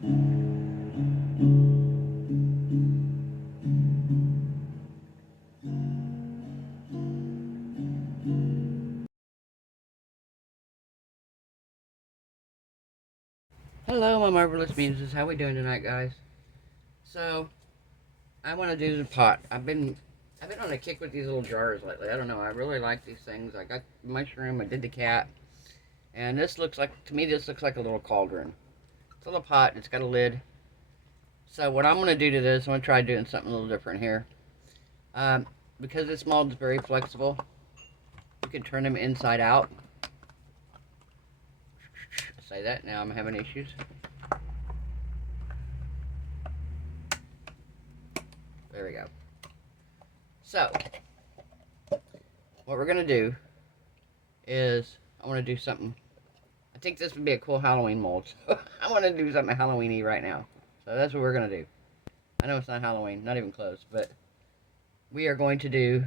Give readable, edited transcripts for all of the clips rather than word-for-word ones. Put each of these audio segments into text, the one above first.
Hello, my marvelous muses. How we doing tonight, guys? So, I want to do the pot. I've been on a kick with these little jars lately. I don't know. I really like these things. I got the mushroom. I did the cat, and this looks like, to me, this looks like a little cauldron. It's a little pot. It's got a lid. So what I'm going to do to this, I'm going to try doing something a little different here. Because this mold is very flexible, you can turn them inside out. I say that now. I'm having issues. There we go. So, what we're going to do is, I want to do something. I think this would be a cool Halloween mold. So I want to do something Halloween-y right now. So that's what we're going to do. I know it's not Halloween, not even close, but we are going to do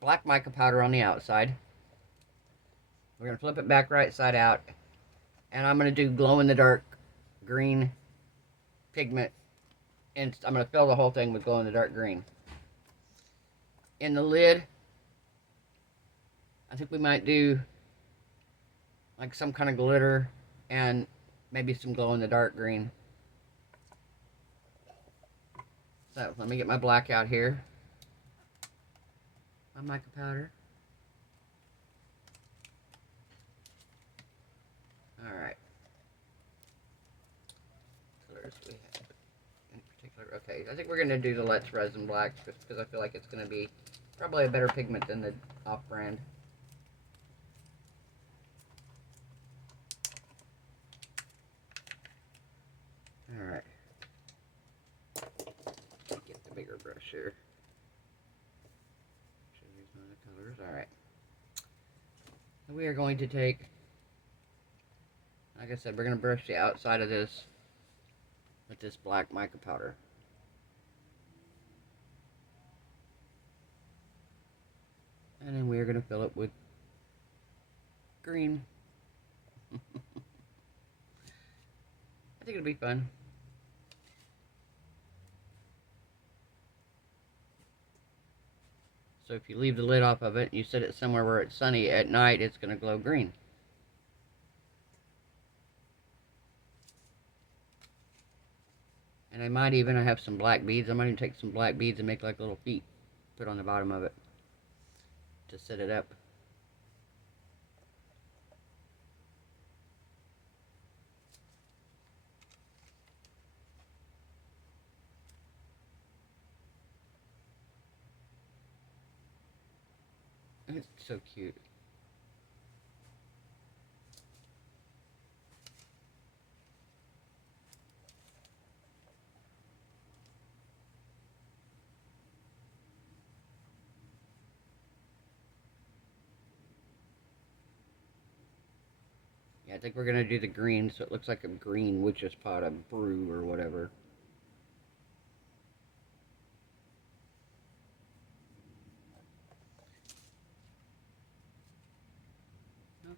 black mica powder on the outside. We're going to flip it back right side out. And I'm going to do glow-in-the-dark green pigment. And I'm going to fill the whole thing with glow-in-the-dark green. In the lid, I think we might do like some kind of glitter and maybe some glow-in-the-dark green. So let me get my black out here. My mica powder. Alright. Colors do we have in particular? Okay, I think we're going to do the Let's Resin Black just because I feel like it's going to be probably a better pigment than the off-brand. Alright. Get the bigger brush here. Should use one of the colors. Alright. We are going to take, like I said, we're going to brush the outside of this with this black mica powder. And then we are going to fill it with green. I think it'll be fun. So if you leave the lid off of it, and you set it somewhere where it's sunny at night, it's going to glow green. And I might even, I have some black beads. I might even take some black beads and make like little feet, put on the bottom of it to set it up. It's so cute. Yeah, I think we're going to do the green so it looks like a green witch's pot of brew or whatever.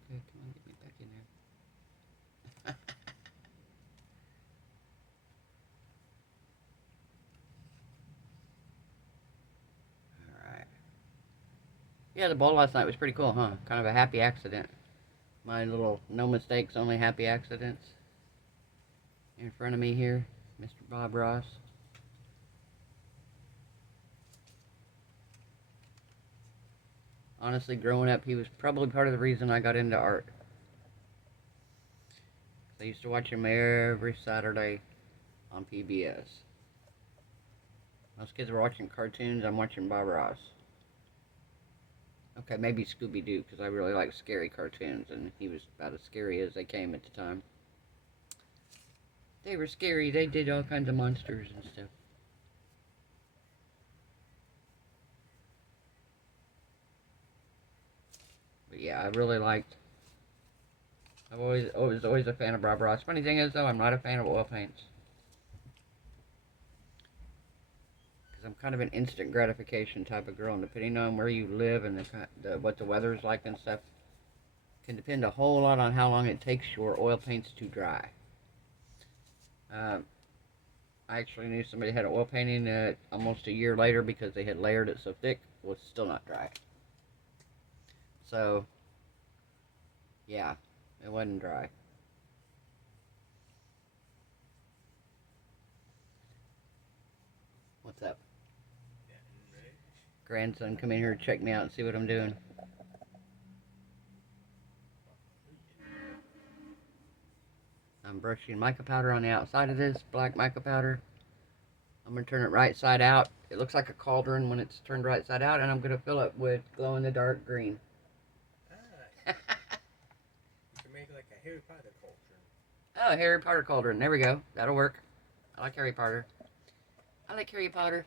Okay, come on, get me back in there. Alright. Yeah, the bowl last night was pretty cool, huh? Kind of a happy accident. My little no mistakes, only happy accidents. In front of me here, Mr. Bob Ross. Honestly, growing up, he was probably part of the reason I got into art. I used to watch him every Saturday on PBS. Most kids were watching cartoons, I'm watching Bob Ross. Okay, maybe Scooby-Doo, because I really like scary cartoons, and he was about as scary as they came at the time. They were scary, they did all kinds of monsters and stuff. But yeah, I really liked, I was always a fan of Bob Ross. Funny thing is, though, I'm not a fan of oil paints. I'm kind of an instant gratification type of girl, and depending on where you live and what the weather's like and stuff, can depend a whole lot on how long it takes your oil paints to dry. I actually knew somebody had an oil painting almost a year later because they had layered it so thick. It was still not dry. So, yeah, it wasn't dry. What's up? Grandson, come in here and check me out and see what I'm doing. I'm brushing mica powder on the outside of this, black mica powder. I'm going to turn it right side out. It looks like a cauldron when it's turned right side out, and I'm going to fill it with glow-in-the-dark green. Ah, you can make like a Harry Potter cauldron. Oh, Harry Potter cauldron. There we go. That'll work. I like Harry Potter. I like Harry Potter.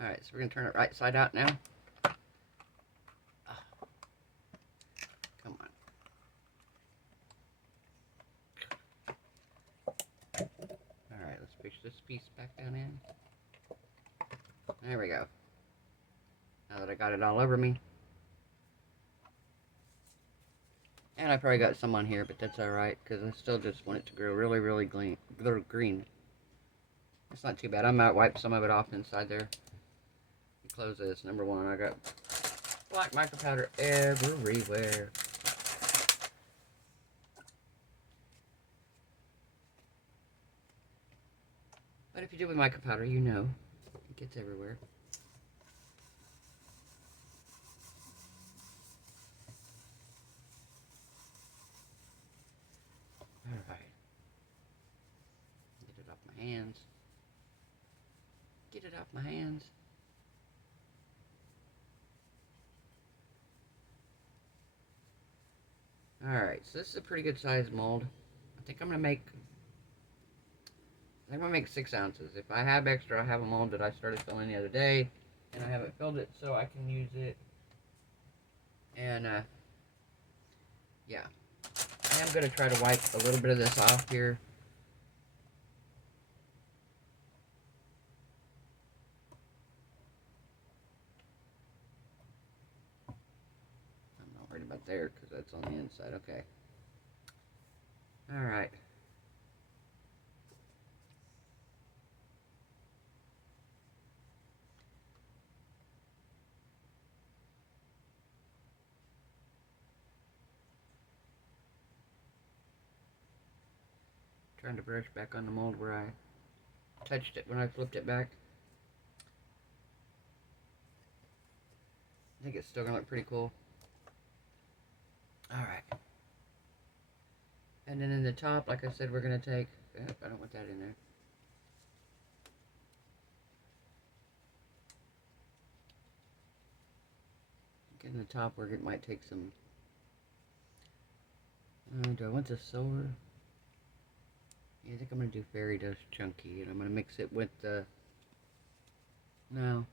Alright, so we're going to turn it right side out now. Oh, come on. Alright, let's push this piece back down in. There we go. Now that I got it all over me. And I probably got some on here, but that's alright, because I still just want it to grow really, really green. It's not too bad. I might wipe some of it off inside there. Close this. Number one, I got black mica powder everywhere. But if you do with mica powder, you know it gets everywhere. Alright. Get it off my hands. Get it off my hands. Alright, so this is a pretty good sized mold. I think I'm gonna make 6 ounces. If I have extra, I have a mold that I started filling the other day, and I haven't filled it so I can use it. And yeah, I am gonna try to wipe a little bit of this off here. I'm not worried about there because that's on the inside. Okay. All right. Trying to brush back on the mold where I touched it when I flipped it back. I think it's still gonna look pretty cool. Alright. And then in the top, like I said, we're gonna take, I don't want that in there. In the top, we might take some, do I want the silver? Yeah, I think I'm going to do fairy dust chunky, and I'm going to mix it with the, no,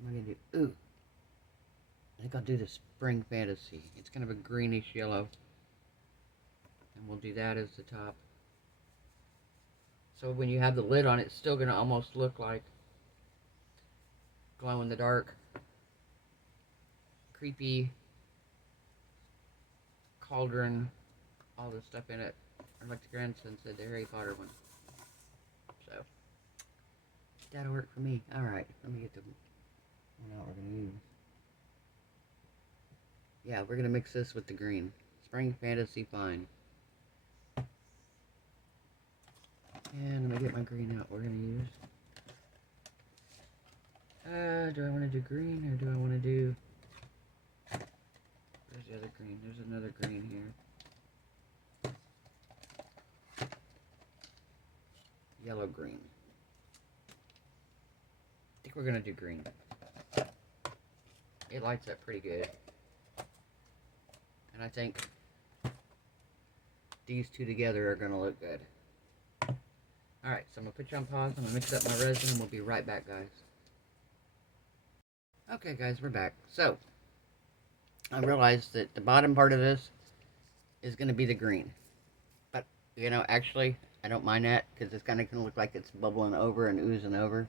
I'm going to do, ooh, I think I'll do the Spring Fantasy. It's kind of a greenish yellow, and we'll do that as the top. So when you have the lid on, it's still going to almost look like glow in the dark, creepy cauldron, all this stuff in it. Or like the grandson said, the Harry Potter one. So, that'll work for me. Alright, let me get the one out we're going to use. Yeah, we're going to mix this with the green. Spring Fantasy Fine. And let me get my green out we're going to use. Do I want to do green or do I want to do... Where's the other green? There's another green here. Yellow green. I think we're gonna do green. It lights up pretty good. And I think these two together are gonna look good. Alright, so I'm gonna put you on pause, I'm gonna mix up my resin, and we'll be right back, guys. Okay guys, we're back. So, I realized that the bottom part of this is gonna be the green. But, you know, actually, I don't mind that, because it's kind of going to look like it's bubbling over and oozing over.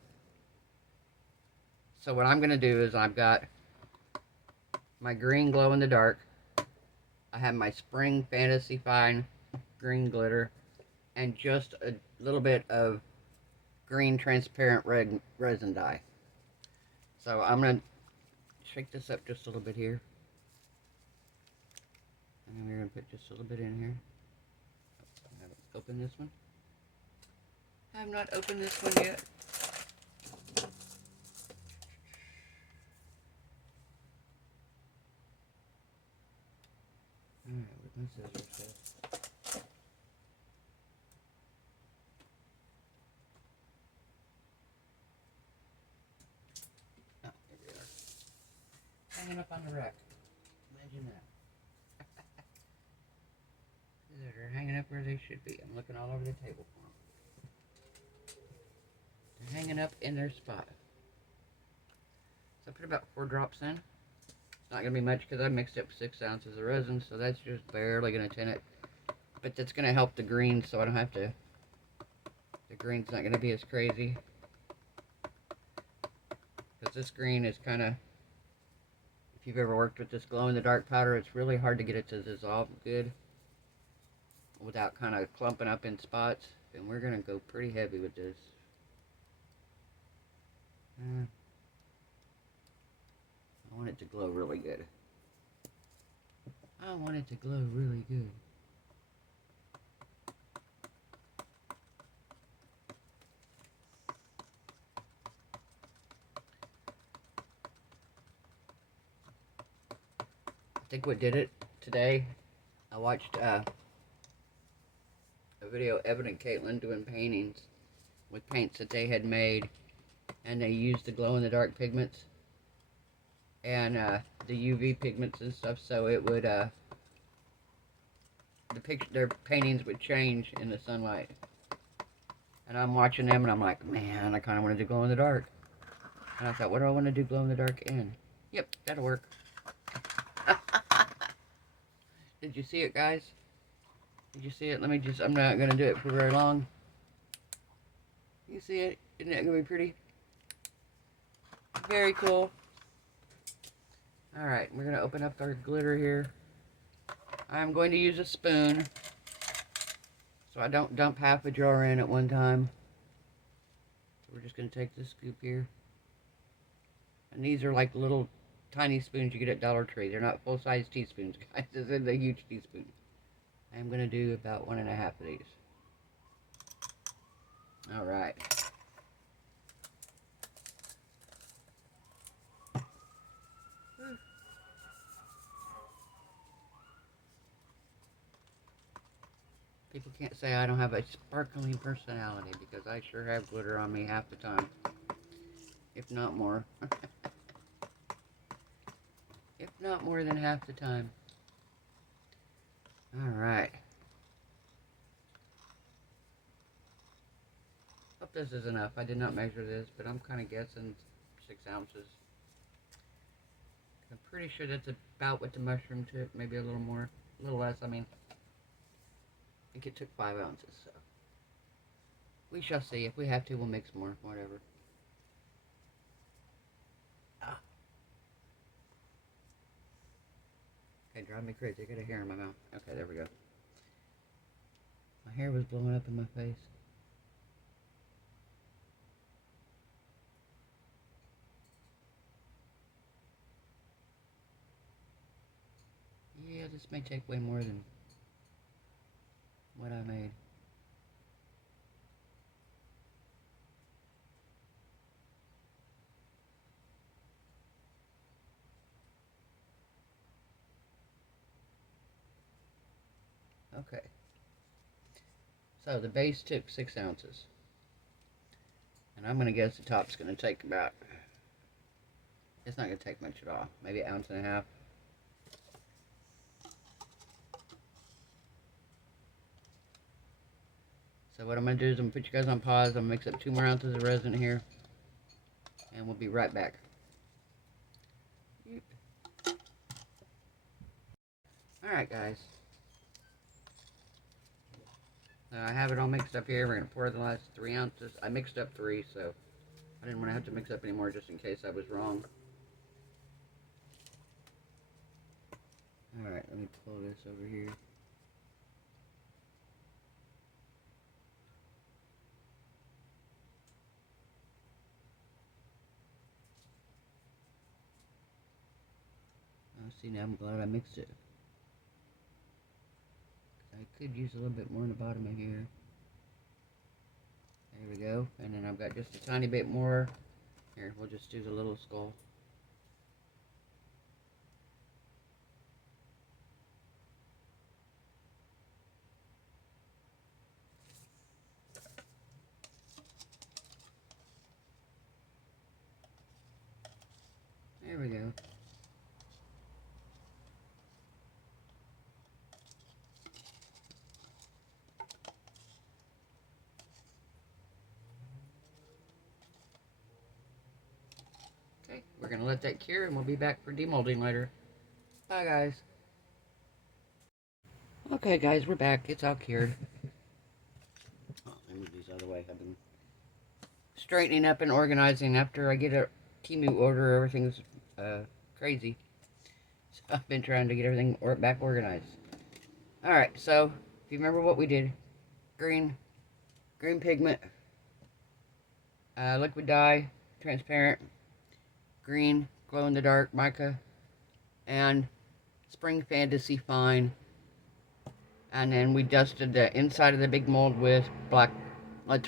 So what I'm going to do is I've got my green glow in the dark. I have my Spring Fantasy Fine green glitter. and just a little bit of green transparent red resin dye. So I'm going to shake this up just a little bit here. And then we're going to put just a little bit in here. I haven't opened this one. I have not opened this one yet. Alright, where's my scissors? Oh, here we are. Hanging up on the rack. Imagine that. They're hanging up where they should be. I'm looking all over the table for them. They're hanging up in their spot. So I put about 4 drops in. It's not going to be much because I mixed up 6 ounces of resin, so that's just barely going to tint it. But that's going to help the green, so I don't have to... The green's not going to be as crazy. Because this green is kind of... If you've ever worked with this glow-in-the-dark powder, it's really hard to get it to dissolve good without kind of clumping up in spots. And we're going to go pretty heavy with this. I want it to glow really good. I want it to glow really good. I think what did it today, I watched a video of Evan and Caitlin doing paintings with paints that they had made, and they used the glow-in-the-dark pigments and the UV pigments and stuff, so it would their paintings would change in the sunlight. And I'm watching them and I'm like, man, I kind of want to do glow in the dark. And I thought, what do I want to do glow in the dark in? Yep, that'll work. Did you see it, guys? Did you see it? Let me just, I'm not going to do it for very long. You see it? Isn't that going to be pretty? Very cool. Alright, we're going to open up our glitter here. I'm going to use a spoon so I don't dump half a jar in at one time. So we're just going to take this scoop here. And these are like little tiny spoons you get at Dollar Tree. They're not full-size teaspoons, guys. This is a huge teaspoon. I'm going to do about 1.5 of these. Alright. People can't say I don't have a sparkling personality because I sure have glitter on me half the time. If not more. If not more than half the time. Alright. Hope this is enough. I did not measure this, but I'm kind of guessing 6 ounces. I'm pretty sure that's about what the mushroom took. Maybe a little more. A little less, I mean. I think it took 5 ounces, so. We shall see. If we have to, we'll mix more. Whatever. Ah. Okay, drive me crazy. I got a hair in my mouth. Okay, there we go. My hair was blowing up in my face. Yeah, this may take way more than what I made. Okay. So the base took 6 ounces. And I'm going to guess the top's going to take about, it's not going to take much at all. Maybe 1.5 ounces. So what I'm going to do is I'm going to put you guys on pause. I'm going to mix up 2 more ounces of resin here. And we'll be right back. Alright guys. Now I have it all mixed up here. We're going to pour the last 3 ounces. I mixed up 3, so I didn't want to have to mix up any more just in case I was wrong. Alright, let me pull this over here. See, now I'm glad I mixed it. I could use a little bit more in the bottom of here. There we go. And then I've got just a tiny bit more. Here, we'll just do the little skull. There we go. Okay, we're going to let that cure and we'll be back for demolding later. Bye, guys. Okay, guys, we're back. It's all cured. Oh, let me move these out of the way. I've been straightening up and organizing after I get a Temu order. Everything's crazy. So I've been trying to get everything back organized. Alright, so if you remember what we did, green pigment, liquid dye, transparent, green, glow-in-the-dark mica, and spring fantasy fine. And then we dusted the inside of the big mold with black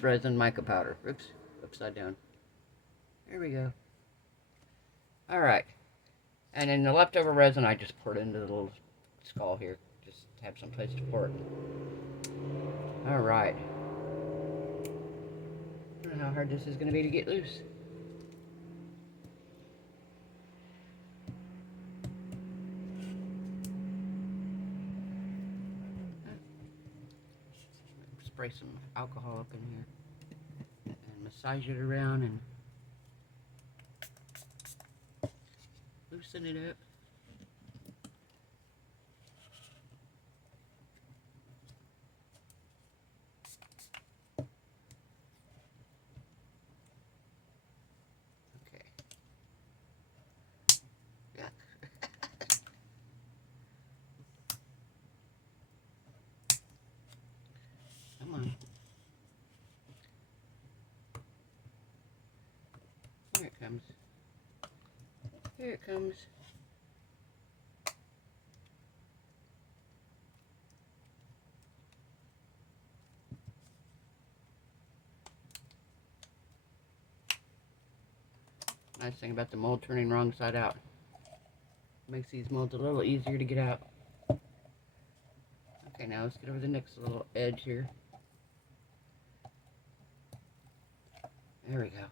resin mica powder. Oops, upside down. There we go. Alright. And then the leftover resin I just poured into the little skull here. Just to have some place to pour it. Alright. I don't know how hard this is going to be to get loose. Spray some alcohol up in here. And massage it around and loosen it up. Okay. Yeah. Come on. Here it comes. Here it comes. Nice thing about the mold turning wrong side out. Makes these molds a little easier to get out. Okay, now let's get over the next little edge here. There we go.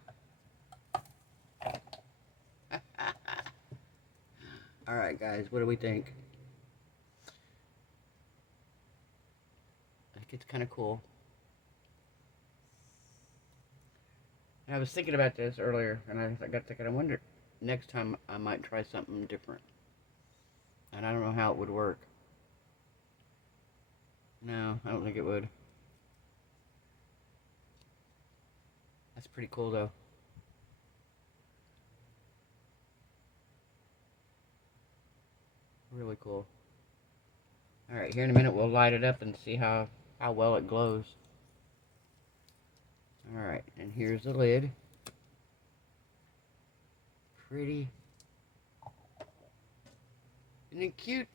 Alright guys, what do we think? I think it's kind of cool. And I was thinking about this earlier, and I got thinking, I wonder, next time I might try something different. And I don't know how it would work. No, I don't think it would. That's pretty cool though. Really cool. Alright, here in a minute we'll light it up and see how well it glows. Alright, and here's the lid. Pretty. Isn't it cute?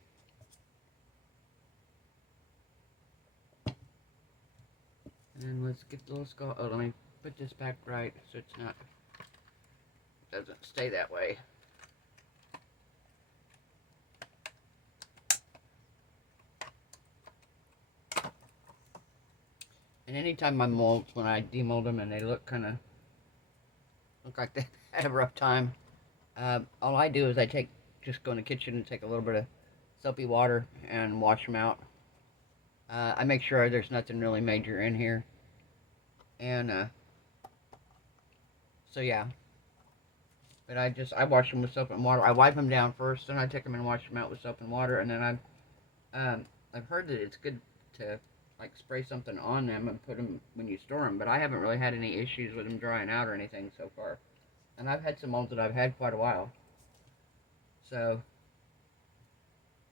And let's get the little skull. Oh, let me put this back right so it's not, doesn't stay that way. And anytime my molds, when I demold them and they look like they had a rough time, all I do is just go in the kitchen and take a little bit of soapy water and wash them out. I make sure there's nothing really major in here. And, so yeah. But I wash them with soap and water. I wipe them down first, then I take them and wash them out with soap and water. And then I've heard that it's good to like spray something on them and put them when you store them. But I haven't really had any issues with them drying out or anything so far. And I've had some molds that I've had quite a while. So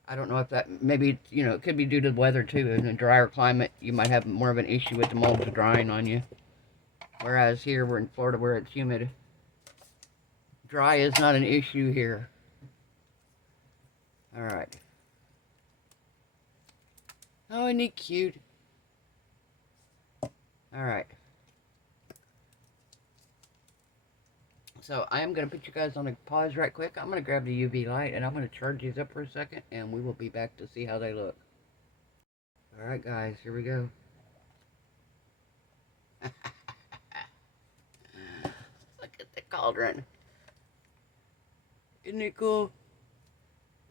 I don't know if that, maybe, you know, it could be due to the weather too. In a drier climate, you might have more of an issue with the molds drying on you. Whereas here, we're in Florida where it's humid. Dry is not an issue here. Alright. Oh, isn't he cute? Alright. So, I am going to put you guys on a pause right quick. I'm going to grab the UV light, and I'm going to charge these up for a second, and we will be back to see how they look. Alright, guys, here we go. Look at the cauldron. Isn't it cool?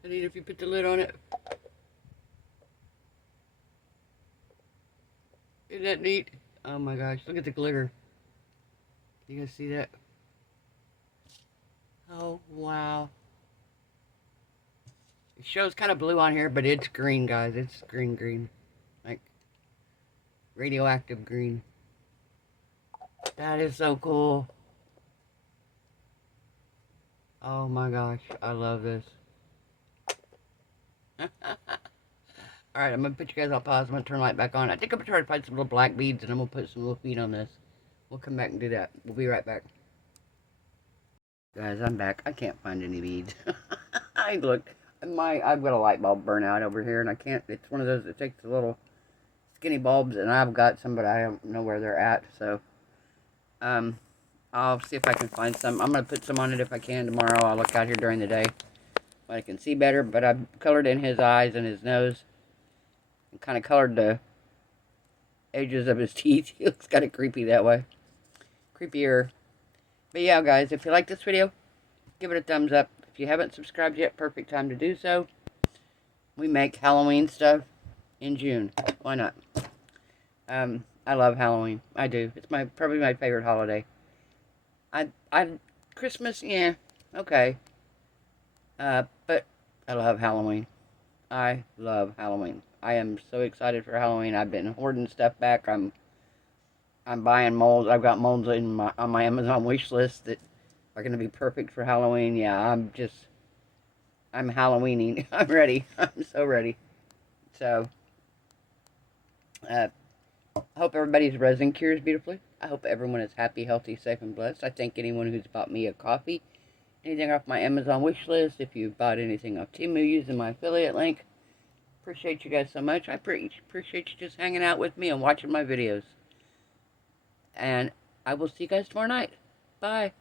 I need if you put the lid on it. Isn't that neat? Oh my gosh, look at the glitter. You guys see that? Oh, wow. It shows kind of blue on here, but it's green, guys. It's green. Like, radioactive green. That is so cool. Oh my gosh, I love this. Alright, I'm going to put you guys on pause. I'm going to turn the light back on. I think I'm going to try to find some little black beads, and I'm going to put some little feet on this. We'll come back and do that. We'll be right back. Guys, I'm back. I can't find any beads. I looked. I've got a light bulb burnout over here, and I can't. It's one of those that takes the little skinny bulbs, and I've got some, but I don't know where they're at. So, I'll see if I can find some. I'm going to put some on it if I can tomorrow. I'll look out here during the day when I can see better. But I've colored in his eyes and his nose. And kind of colored the edges of his teeth. He looks kind of creepy that way. Creepier. But yeah, guys, if you like this video, give it a thumbs up. If you haven't subscribed yet, perfect time to do so. We make Halloween stuff in June. Why not? I love Halloween. I do. It's probably my favorite holiday. Christmas, yeah, okay. But I love Halloween. I love Halloween. I am so excited for Halloween. I've been hoarding stuff back. I'm buying molds. I've got molds on my Amazon wish list that are going to be perfect for Halloween. Yeah, I'm Halloweening. I'm ready. I'm so ready. So, I hope everybody's resin cures beautifully. I hope everyone is happy, healthy, safe, and blessed. I thank anyone who's bought me a coffee, anything off my Amazon wish list. If you bought anything off Temu using my affiliate link, appreciate you guys so much. I appreciate you just hanging out with me and watching my videos. And I will see you guys tomorrow night. Bye.